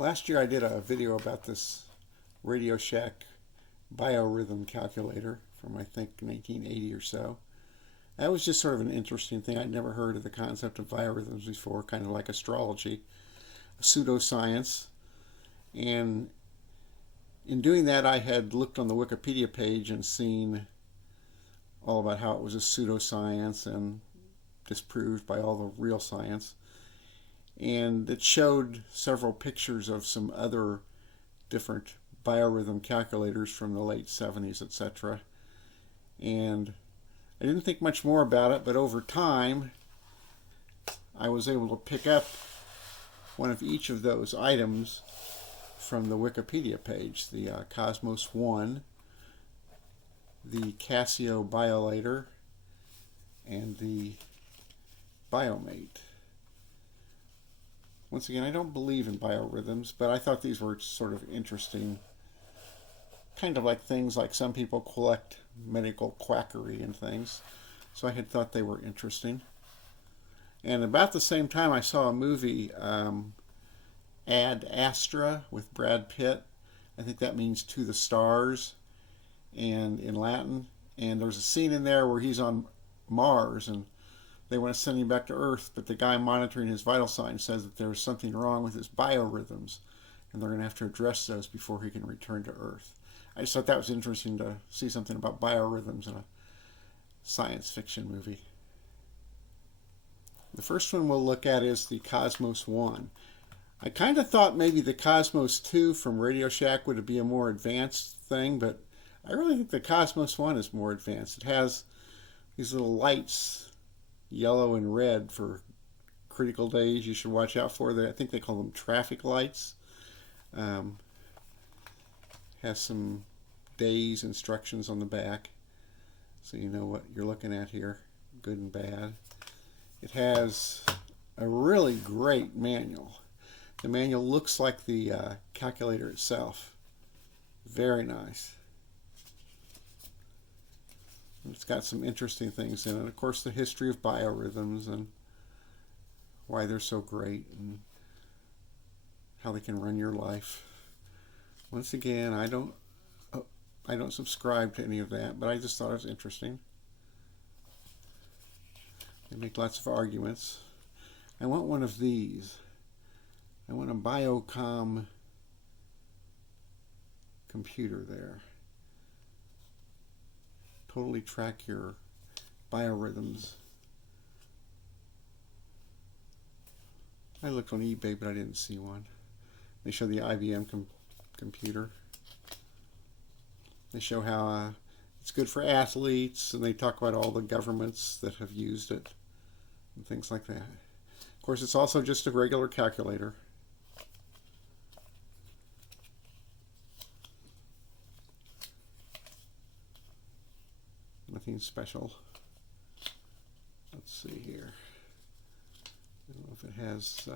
Last year I did a video about this Radio Shack Biorhythm calculator from I think 1980 or so. That was just sort of an interesting thing. I'd never heard of the concept of biorhythms before, kind of like astrology, pseudo-science. And in doing that, I had looked on the Wikipedia page and seen all about how it was a pseudo-science and disproved by all the real science. And it showed several pictures of some other different biorhythm calculators from the late 70s, etc. And I didn't think much more about it, but over time I was able to pick up one of each of those items from the Wikipedia page, the Kosmos 1, the Casio Biolator, and the Biomate. Once again, I don't believe in biorhythms, but I thought these were sort of interesting, kind of like things like some people collect medical quackery and things, so I had thought they were interesting. And about the same time I saw a movie, Ad Astra, with Brad Pitt. I think that means to the stars and in Latin. And there's a scene in there where he's on Mars and they want to send him back to Earth, but the guy monitoring his vital signs says that there's something wrong with his biorhythms and they're going to have to address those before he can return to Earth. I just thought that was interesting to see something about biorhythms in a science fiction movie. The first one we'll look at is the Kosmos 1. I kind of thought maybe the Kosmos 2 from Radio Shack would be a more advanced thing, but I really think the Kosmos 1 is more advanced. It has these little lights, yellow and red, for critical days you should watch out for. I think they call them traffic lights. Has some days instructions on the back, so you know what you're looking at here, good and bad. It has a really great manual. The manual looks like the calculator itself. Very nice. And it's got some interesting things in it. Of course, the history of biorhythms and why they're so great and how they can run your life. Once again, I don't subscribe to any of that, but I just thought it was interesting. They make lots of arguments. I want one of these. I want a Biocom computer there. Totally track your biorhythms. I looked on eBay, but I didn't see one. They show the IBM computer. They show how it's good for athletes, and they talk about all the governments that have used it and things like that. Of course, it's also just a regular calculator. Nothing special. Let's see here. I don't know if it has,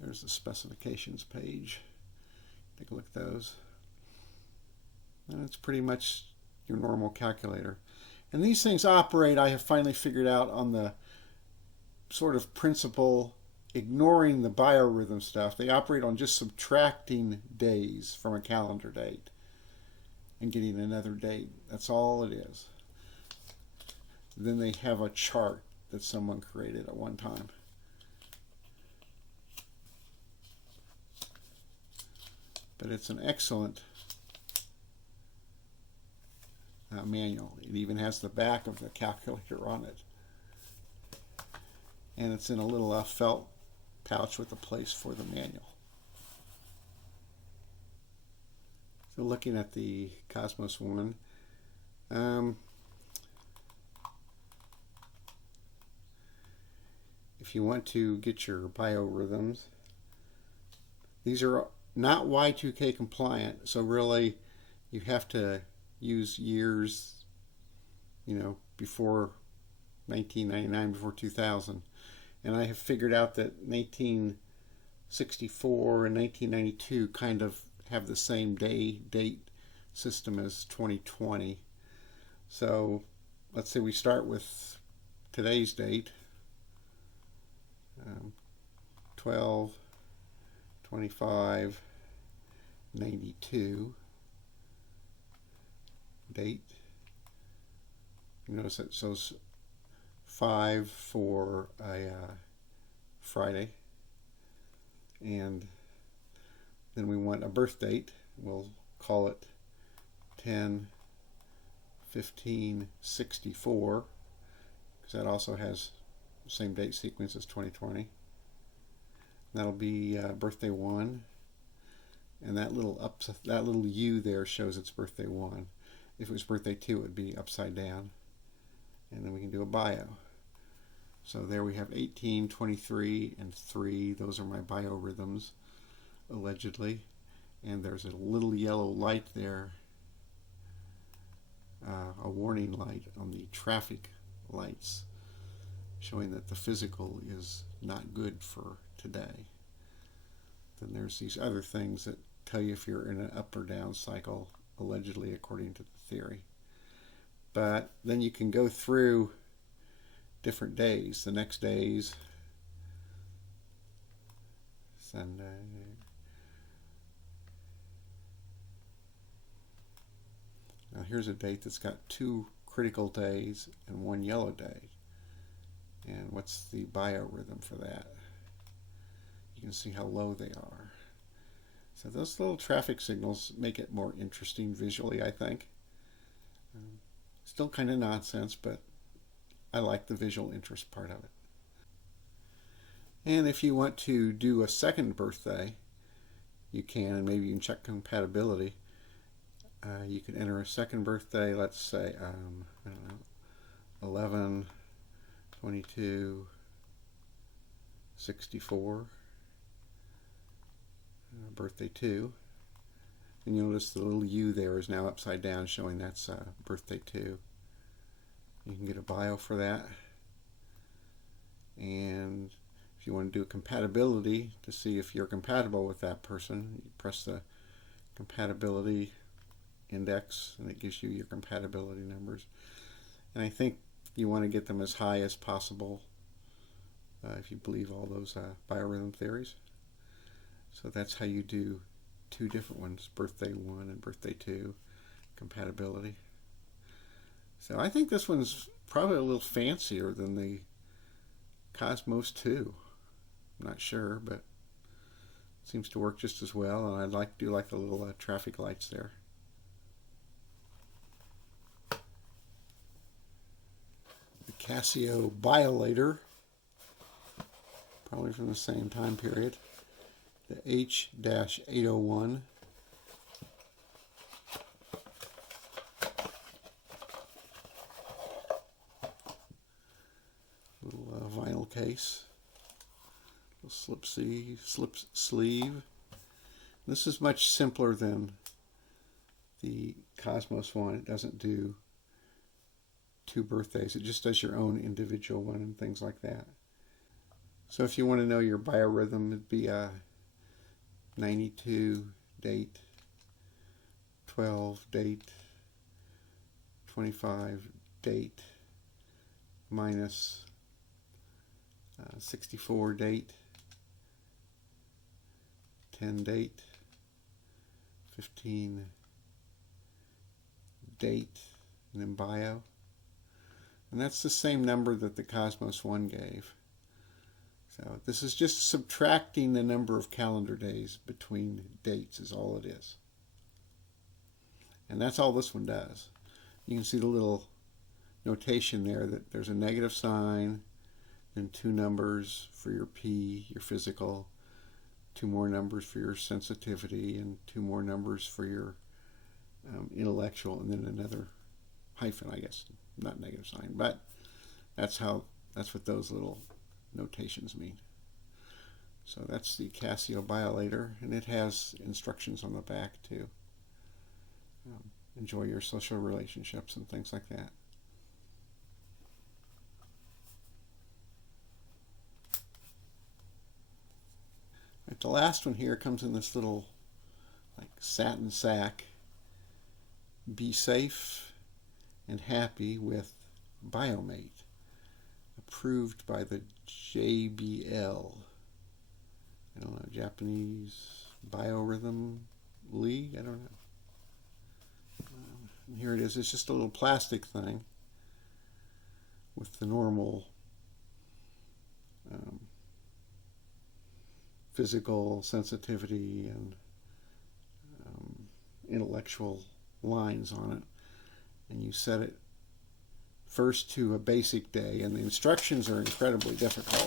there's the specifications page. Take a look at those. And it's pretty much your normal calculator. And these things operate, I have finally figured out, on the sort of principle, ignoring the biorhythm stuff. They operate on just subtracting days from a calendar date and getting another date. That's all it is. Then they have a chart that someone created at one time. But it's an excellent manual. It even has the back of the calculator on it. And it's in a little felt pouch with a place for the manual. So looking at the Kosmos 1, if you want to get your biorhythms, these are not Y2K compliant, so really you have to use years, before 1999, before 2000. And I have figured out that 1964 and 1992 kind of have the same date system as 2020. So let's say we start with today's date, 12 2592 date. You notice it shows 5 for a Friday. And then we want a birth date. We'll call it 10/15/64, because that also has the same date sequence as 2020. That'll be birthday 1, and that little U there shows it's birthday 1. If it was birthday 2, it would be upside down. And then we can do a bio. So there we have 18, 23, and 3. Those are my biorhythms, allegedly. And there's a little yellow light there, a warning light on the traffic lights, showing that the physical is not good for today. Then there's these other things that tell you if you're in an up or down cycle, allegedly, according to the theory. But then you can go through different days. The next days, Sunday, now here's a date that's got 2 critical days and 1 yellow day. And what's the biorhythm for that? You can see how low they are. So those little traffic signals make it more interesting visually, I think. Still kind of nonsense, but I like the visual interest part of it. And if you want to do a second birthday, you can, and maybe you can check compatibility. You can enter a second birthday, let's say, I don't know, 11/22/64, birthday 2. And you'll notice the little U there is now upside down, showing that's birthday 2. You can get a bio for that. And if you want to do a compatibility to see if you're compatible with that person, you press the compatibility index and it gives you your compatibility numbers. And I think you want to get them as high as possible if you believe all those biorhythm theories. So that's how you do 2 different ones, birthday 1 and birthday 2, compatibility. So I think this one's probably a little fancier than the Kosmos 2. I'm not sure, but it seems to work just as well, and I do like the little traffic lights there. The Casio Biolator, probably from the same time period. The H-801. Little vinyl case. Little slip sleeve. This is much simpler than the Kosmos one. It doesn't do 2 birthdays. It just does your own individual one and things like that. So if you want to know your biorhythm, it'd be a 92 date, 12 date, 25 date, minus 64 date, 10 date, 15 date, and then bio. And that's the same number that the Kosmos 1 gave. So this is just subtracting the number of calendar days between dates is all it is. And that's all this one does. You can see the little notation there that there's a negative sign, and 2 numbers for your P, your physical, 2 more numbers for your sensitivity, and 2 more numbers for your intellectual, and then another hyphen, I guess, not negative sign, but that's what those little notations mean. So that's the Casio Biolator, and it has instructions on the back to enjoy your social relationships and things like that. Right, the last one here comes in this little satin sack. Be safe and happy with Biomate, approved by the JBL. I don't know, Japanese Biorhythm League, I don't know. And here it is. It's just a little plastic thing with the normal physical sensitivity and intellectual lines on it. And you set it first to a basic day, and the instructions are incredibly difficult.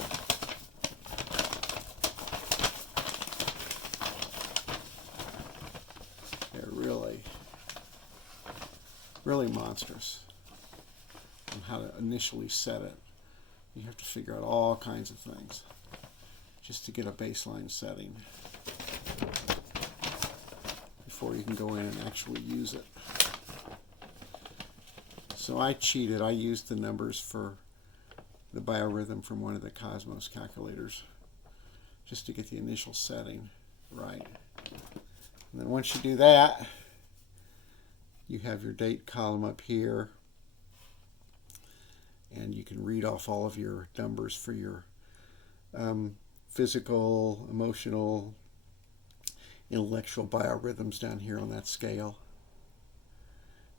They're really monstrous on how to initially set it. You have to figure out all kinds of things just to get a baseline setting before you can go in and actually use it. So I cheated. I used the numbers for the biorhythm from one of the Kosmos calculators just to get the initial setting right. And then once you do that, you have your date column up here, and you can read off all of your numbers for your physical, emotional, intellectual biorhythms down here on that scale.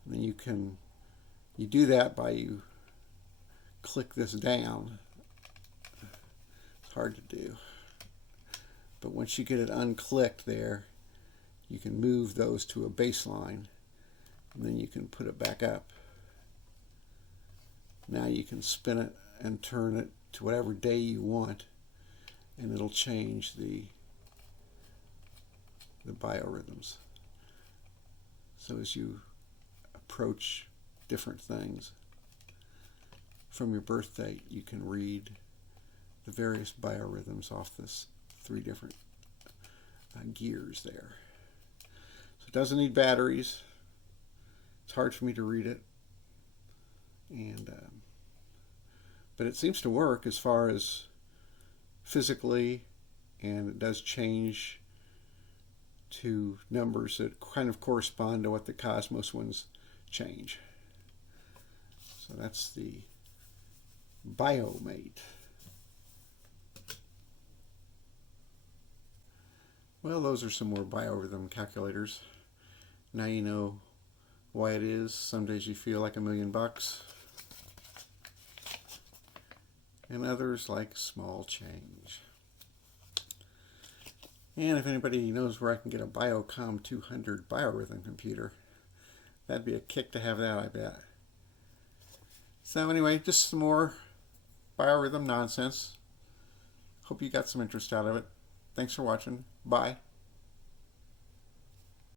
And then you do that by you click this down. It's hard to do. But once you get it unclicked there, you can move those to a baseline, and then you can put it back up. Now you can spin it and turn it to whatever day you want, and it'll change the biorhythms. So as you approach different things from your birth date, you can read the various biorhythms off this 3 different gears there. So it doesn't need batteries. It's hard for me to read it, and but it seems to work as far as physically, and it does change to numbers that kind of correspond to what the Kosmos ones change. So that's the Biomate. Well, those are some more biorhythm calculators. Now you know why it is some days you feel like $1,000,000 and others like small change. And if anybody knows where I can get a Biocom 200 biorhythm computer, that'd be a kick to have that, I bet. So anyway, just some more biorhythm nonsense. Hope you got some interest out of it. Thanks for watching. Bye.